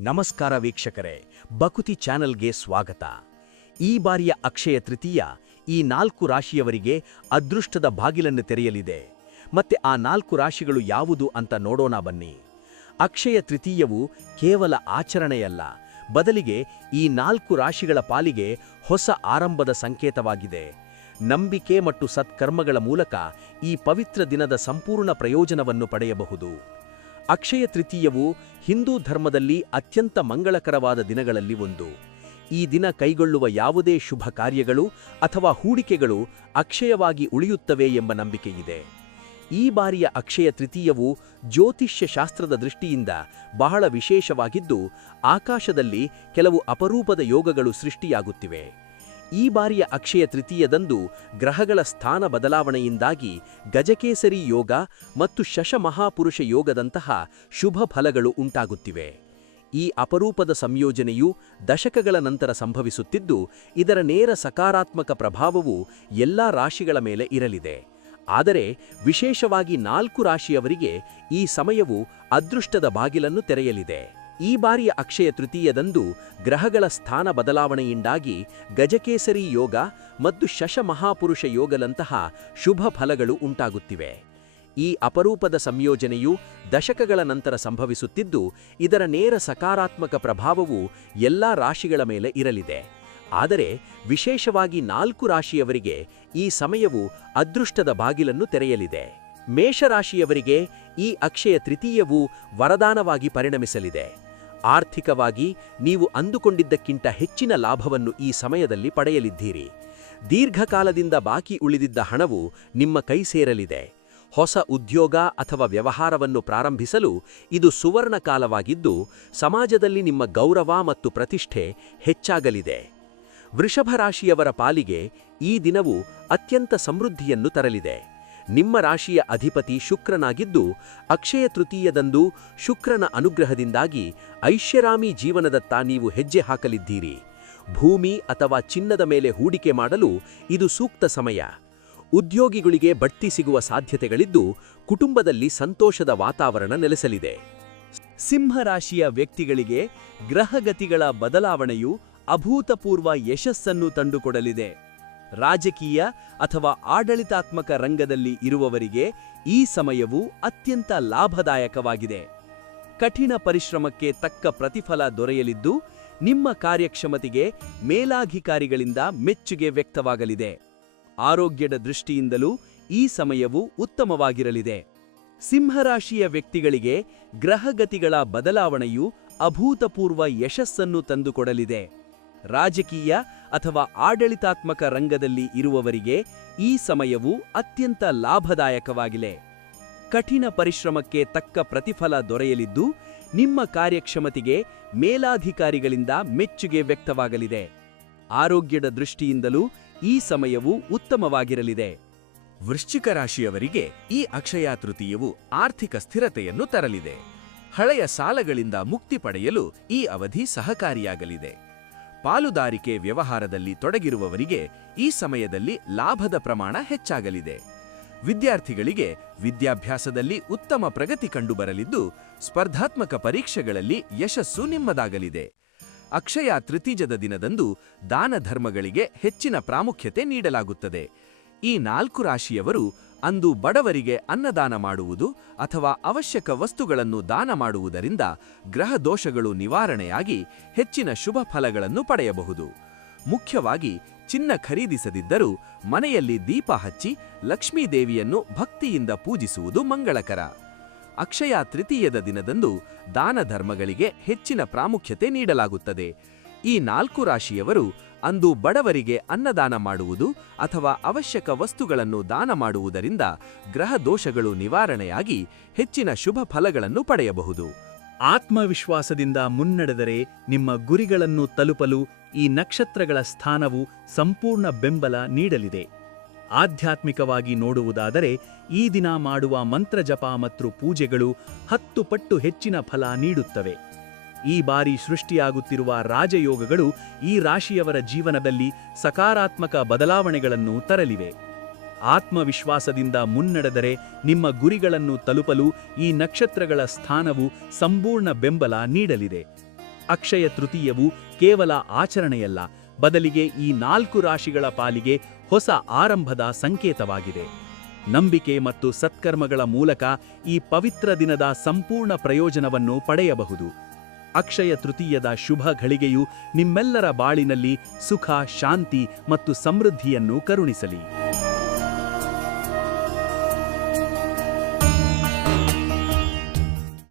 ನಮಸ್ಕಾರ ವೀಕ್ಷಕರೇ, ಬಕುತಿ ಚಾನೆಲ್ಗೆ ಸ್ವಾಗತ. ಈ ಬಾರಿಯ ಅಕ್ಷಯ ತೃತೀಯ ಈ 4 ರಾಶಿಯವರಿಗೆ ಅದೃಷ್ಟದ ಬಾಗಿಲನ್ನು ತೆರೆಯಲಿದೆ. ಮತ್ತೆ ಆ 4 ರಾಶಿಗಳು ಯಾವುದು ಅಂತ ನೋಡೋಣ ಬನ್ನಿ. ಅಕ್ಷಯ ತೃತೀಯವು ಕೇವಲ ಆಚರಣೆಯಲ್ಲ, ಬದಲಿಗೆ ಈ 4 ರಾಶಿಗಳ ಪಾಲಿಗೆ ಹೊಸ ಆರಂಭದ ಸಂಕೇತವಾಗಿದೆ. ನಂಬಿಕೆ ಮತ್ತು ಸತ್ಕರ್ಮಗಳ ಮೂಲಕ ಈ ಪವಿತ್ರ ದಿನದ ಸಂಪೂರ್ಣ ಪ್ರಯೋಜನವನ್ನು ಪಡೆಯಬಹುದು. ಅಕ್ಷಯ ತೃತೀಯವು ಹಿಂದೂ ಧರ್ಮದಲ್ಲಿ ಅತ್ಯಂತ ಮಂಗಳಕರವಾದ ದಿನಗಳಲ್ಲಿ ಒಂದು. ಈ ದಿನ ಕೈಗೊಳ್ಳುವ ಯಾವುದೇ ಶುಭ ಕಾರ್ಯಗಳು ಅಥವಾ ಹೂಡಿಕೆಗಳು ಅಕ್ಷಯವಾಗಿ ಉಳಿಯುತ್ತವೆ ಎಂಬ ನಂಬಿಕೆಯಿದೆ. ಈ ಬಾರಿಯ ಅಕ್ಷಯ ತೃತೀಯವು ಜ್ಯೋತಿಷ್ಯ ಶಾಸ್ತ್ರದ ದೃಷ್ಟಿಯಿಂದ ಬಹಳ ವಿಶೇಷವಾಗಿದ್ದು, ಆಕಾಶದಲ್ಲಿ ಕೆಲವು ಅಪರೂಪದ ಯೋಗಗಳು ಸೃಷ್ಟಿಯಾಗುತ್ತಿವೆ. ಈ ಬಾರಿಯ ಅಕ್ಷಯ ತೃತೀಯದಂದು ಗ್ರಹಗಳ ಸ್ಥಾನ ಬದಲಾವಣೆಯಿಂದಾಗಿ ಗಜಕೇಸರಿ ಯೋಗ ಮತ್ತು ಶಶ ಮಹಾಪುರುಷ ಯೋಗದಂತಹ ಶುಭ ಫಲಗಳು ಉಂಟಾಗುತ್ತಿವೆ. ಈ ಅಪರೂಪದ ಸಂಯೋಜನೆಯು ದಶಕಗಳ ನಂತರ ಸಂಭವಿಸುತ್ತಿದ್ದು, ಇದರ ನೇರ ಸಕಾರಾತ್ಮಕ ಪ್ರಭಾವವು ಎಲ್ಲಾ ರಾಶಿಗಳ ಮೇಲೆ ಇರಲಿದೆ. ಆದರೆ ವಿಶೇಷವಾಗಿ 4 ರಾಶಿಯವರಿಗೆ ಈ ಸಮಯವು ಅದೃಷ್ಟದ ಬಾಗಿಲನ್ನು ತೆರೆಯಲಿದೆ. ಈ ಬಾರಿಯ ಅಕ್ಷಯ ತೃತೀಯದಂದು ಗ್ರಹಗಳ ಸ್ಥಾನ ಬದಲಾವಣೆಯಿಂದಾಗಿ ಗಜಕೇಸರಿ ಯೋಗ ಮತ್ತು ಶಶ ಮಹಾಪುರುಷ ಯೋಗದಂತಹ ಶುಭ ಫಲಗಳು ಉಂಟಾಗುತ್ತಿವೆ. ಈ ಅಪರೂಪದ ಸಂಯೋಜನೆಯು ದಶಕಗಳ ನಂತರ ಸಂಭವಿಸುತ್ತಿದ್ದು, ಇದರ ನೇರ ಸಕಾರಾತ್ಮಕ ಪ್ರಭಾವವು ಎಲ್ಲಾ ರಾಶಿಗಳ ಮೇಲೆ ಇರಲಿದೆ. ಆದರೆ ವಿಶೇಷವಾಗಿ 4 ರಾಶಿಯವರಿಗೆ ಈ ಸಮಯವು ಅದೃಷ್ಟದ ಬಾಗಿಲನ್ನು ತೆರೆಯಲಿದೆ. ಮೇಷರಾಶಿಯವರಿಗೆ ಈ ಅಕ್ಷಯ ತೃತೀಯವು ವರದಾನವಾಗಿ ಪರಿಣಮಿಸಲಿದೆ. ಆರ್ಥಿಕವಾಗಿ ನೀವು ಅಂದುಕೊಂಡಿದ್ದಕ್ಕಿಂತ ಹೆಚ್ಚಿನ ಲಾಭವನ್ನು ಈ ಸಮಯದಲ್ಲಿ ಪಡೆಯಲಿದ್ದೀರಿ. ದೀರ್ಘಕಾಲದಿಂದ ಬಾಕಿ ಉಳಿದಿದ್ದ ಹಣವು ನಿಮ್ಮ ಕೈ ಸೇರಲಿದೆ. ಹೊಸ ಉದ್ಯೋಗ ಅಥವಾ ವ್ಯವಹಾರವನ್ನು ಪ್ರಾರಂಭಿಸಲು ಇದು ಸುವರ್ಣ ಕಾಲವಾಗಿದ್ದು, ಸಮಾಜದಲ್ಲಿ ನಿಮ್ಮ ಗೌರವ ಮತ್ತು ಪ್ರತಿಷ್ಠೆ ಹೆಚ್ಚಾಗಲಿದೆ. ವೃಷಭ ರಾಶಿಯವರ ಪಾಲಿಗೆ ಈ ದಿನವು ಅತ್ಯಂತ ಸಮೃದ್ಧಿಯನ್ನು ತರಲಿದೆ. ನಿಮ್ಮ ರಾಶಿಯ ಅಧಿಪತಿ ಶುಕ್ರನಾಗಿದ್ದು, ಅಕ್ಷಯ ತೃತೀಯದಂದು ಶುಕ್ರನ ಅನುಗ್ರಹದಿಂದಾಗಿ ಐಷಾರಾಮಿ ಜೀವನದತ್ತ ನೀವು ಹೆಜ್ಜೆ ಹಾಕಲಿದ್ದೀರಿ. ಭೂಮಿ ಅಥವಾ ಚಿನ್ನದ ಮೇಲೆ ಹೂಡಿಕೆ ಮಾಡಲು ಇದು ಸೂಕ್ತ ಸಮಯ. ಉದ್ಯೋಗಿಗಳಿಗೆ ಬಡ್ತಿ ಸಿಗುವ ಸಾಧ್ಯತೆಗಳಿದ್ದು, ಕುಟುಂಬದಲ್ಲಿ ಸಂತೋಷದ ವಾತಾವರಣ ನೆಲೆಸಲಿದೆ. ಸಿಂಹರಾಶಿಯ ವ್ಯಕ್ತಿಗಳಿಗೆ ಗ್ರಹಗತಿಗಳ ಬದಲಾವಣೆಯು ಅಭೂತಪೂರ್ವ ಯಶಸ್ಸನ್ನು ತಂದುಕೊಡಲಿದೆ. ರಾಜಕೀಯ ಅಥವಾ ಆಡಳಿತಾತ್ಮಕ ರಂಗದಲ್ಲಿ ಇರುವವರಿಗೆ ಈ ಸಮಯವು ಅತ್ಯಂತ ಲಾಭದಾಯಕವಾಗಿದೆ. ಕಠಿಣ ಪರಿಶ್ರಮಕ್ಕೆ ತಕ್ಕ ಪ್ರತಿಫಲ ದೊರೆಯಲಿದ್ದು, ನಿಮ್ಮ ಕಾರ್ಯಕ್ಷಮತೆಗೆ ಮೇಲಾಧಿಕಾರಿಗಳಿಂದ ಮೆಚ್ಚುಗೆ ವ್ಯಕ್ತವಾಗಲಿದೆ. ಆರೋಗ್ಯದ ದೃಷ್ಟಿಯಿಂದಲೂ ಈ ಸಮಯವು ಉತ್ತಮವಾಗಿರಲಿದೆ. ಸಿಂಹರಾಶಿಯ ವ್ಯಕ್ತಿಗಳಿಗೆ ಗ್ರಹಗತಿಗಳ ಬದಲಾವಣೆಯು ಅಭೂತಪೂರ್ವ ಯಶಸ್ಸನ್ನು ತಂದುಕೊಡಲಿದೆ. ರಾಜಕೀಯ ಅಥವಾ ಆಡಳಿತಾತ್ಮಕ ರಂಗದಲ್ಲಿ ಇರುವವರಿಗೆ ಈ ಸಮಯವು ಅತ್ಯಂತ ಲಾಭದಾಯಕವಾಗಿದೆ. ಕಠಿಣ ಪರಿಶ್ರಮಕ್ಕೆ ತಕ್ಕ ಪ್ರತಿಫಲ ದೊರೆಯಲಿದ್ದು, ನಿಮ್ಮ ಕಾರ್ಯಕ್ಷಮತೆಗೆ ಮೇಲಾಧಿಕಾರಿಗಳಿಂದ ಮೆಚ್ಚುಗೆ ವ್ಯಕ್ತವಾಗಲಿದೆ. ಆರೋಗ್ಯದ ದೃಷ್ಟಿಯಿಂದಲೂ ಈ ಸಮಯವು ಉತ್ತಮವಾಗಿರಲಿದೆ. ವೃಶ್ಚಿಕ ರಾಶಿಯವರಿಗೆ ಈ ಅಕ್ಷಯ ತೃತೀಯವು ಆರ್ಥಿಕ ಸ್ಥಿರತೆಯನ್ನು ತರಲಿದೆ. ಹಳೆಯ ಸಾಲಗಳಿಂದ ಮುಕ್ತಿ ಪಡೆಯಲು ಈ ಅವಧಿ ಸಹಕಾರಿಯಾಗಲಿದೆ. ಪಾಲುದಾರಿಕೆ ವ್ಯವಹಾರದಲ್ಲಿ ತೊಡಗಿರುವವರಿಗೆ ಈ ಸಮಯದಲ್ಲಿ ಲಾಭದ ಪ್ರಮಾಣ ಹೆಚ್ಚಾಗಲಿದೆ. ವಿದ್ಯಾರ್ಥಿಗಳಿಗೆ ವಿದ್ಯಾಭ್ಯಾಸದಲ್ಲಿ ಉತ್ತಮ ಪ್ರಗತಿ ಕಂಡುಬರಲಿದ್ದು, ಸ್ಪರ್ಧಾತ್ಮಕ ಪರೀಕ್ಷೆಗಳಲ್ಲಿ ಯಶಸ್ಸು ನಿಮ್ಮದಾಗಲಿದೆ. ಅಕ್ಷಯ ತೃತೀಯದ ದಿನದಂದು ದಾನ ಧರ್ಮಗಳಿಗೆ ಹೆಚ್ಚಿನ ಪ್ರಾಮುಖ್ಯತೆ ನೀಡಲಾಗುತ್ತದೆ. ಈ 4 ರಾಶಿಯವರು ಅಂದು ಬಡವರಿಗೆ ಅನ್ನದಾನ ಮಾಡುವುದು ಅಥವಾ ಅವಶ್ಯಕ ವಸ್ತುಗಳನ್ನು ದಾನ ಮಾಡುವುದರಿಂದ ಗ್ರಹ ದೋಷಗಳು ನಿವಾರಣೆಯಾಗಿ ಹೆಚ್ಚಿನ ಶುಭ ಫಲಗಳನ್ನು ಪಡೆಯಬಹುದು. ಮುಖ್ಯವಾಗಿ ಚಿನ್ನ ಖರೀದಿಸದಿದ್ದರೂ ಮನೆಯಲ್ಲಿ ದೀಪ ಹಚ್ಚಿ ಲಕ್ಷ್ಮೀದೇವಿಯನ್ನು ಭಕ್ತಿಯಿಂದ ಪೂಜಿಸುವುದು ಮಂಗಳಕರ. ಅಕ್ಷಯ ತೃತೀಯದ ದಿನದಂದು ದಾನ ಧರ್ಮಗಳಿಗೆ ಹೆಚ್ಚಿನ ಪ್ರಾಮುಖ್ಯತೆ ನೀಡಲಾಗುತ್ತದೆ. ಈ 4 ರಾಶಿಯವರು ಅಂದು ಬಡವರಿಗೆ ಅನ್ನದಾನ ಮಾಡುವುದು ಅಥವಾ ಅವಶ್ಯಕ ವಸ್ತುಗಳನ್ನು ದಾನ ಮಾಡುವುದರಿಂದ ಗ್ರಹ ದೋಷಗಳು ನಿವಾರಣೆಯಾಗಿ ಹೆಚ್ಚಿನ ಶುಭ ಫಲಗಳನ್ನು ಪಡೆಯಬಹುದು. ಆತ್ಮವಿಶ್ವಾಸದಿಂದ ಮುನ್ನಡೆದರೆ ನಿಮ್ಮ ಗುರಿಗಳನ್ನು ತಲುಪಲು ಈ ನಕ್ಷತ್ರಗಳ ಸ್ಥಾನವು ಸಂಪೂರ್ಣ ಬೆಂಬಲ ನೀಡಲಿದೆ. ಆಧ್ಯಾತ್ಮಿಕವಾಗಿ ನೋಡುವುದಾದರೆ ಈ ದಿನ ಮಾಡುವ ಮಂತ್ರಜಪ ಮತ್ತು ಪೂಜೆಗಳು 10 ಪಟ್ಟು ಹೆಚ್ಚಿನ ಫಲ ನೀಡುತ್ತವೆ. ಈ ಬಾರಿ ಸೃಷ್ಟಿಯಾಗುತ್ತಿರುವ ರಾಜಯೋಗಗಳು ಈ ರಾಶಿಯವರ ಜೀವನದಲ್ಲಿ ಸಕಾರಾತ್ಮಕ ಬದಲಾವಣೆಗಳನ್ನು ತರಲಿವೆ. ಆತ್ಮವಿಶ್ವಾಸದಿಂದ ಮುನ್ನಡೆದರೆ ನಿಮ್ಮ ಗುರಿಗಳನ್ನು ತಲುಪಲು ಈ ನಕ್ಷತ್ರಗಳ ಸ್ಥಾನವು ಸಂಪೂರ್ಣ ಬೆಂಬಲ ನೀಡಲಿದೆ. ಅಕ್ಷಯ ತೃತೀಯವು ಕೇವಲ ಆಚರಣೆಯಲ್ಲ, ಬದಲಿಗೆ ಈ 4 ರಾಶಿಗಳ ಪಾಲಿಗೆ ಹೊಸ ಆರಂಭದ ಸಂಕೇತವಾಗಿದೆ. ನಂಬಿಕೆ ಮತ್ತು ಸತ್ಕರ್ಮಗಳ ಮೂಲಕ ಈ ಪವಿತ್ರ ದಿನದ ಸಂಪೂರ್ಣ ಪ್ರಯೋಜನವನ್ನು ಪಡೆಯಬಹುದು. ಅಕ್ಷಯ ತೃತೀಯದ ಶುಭ ಘಳಿಗೆಯು ನಿಮ್ಮೆಲ್ಲರ ಬಾಳಿನಲ್ಲಿ ಸುಖ, ಶಾಂತಿ ಮತ್ತು ಸಮೃದ್ಧಿಯನ್ನು ಕರುಣಿಸಲಿ.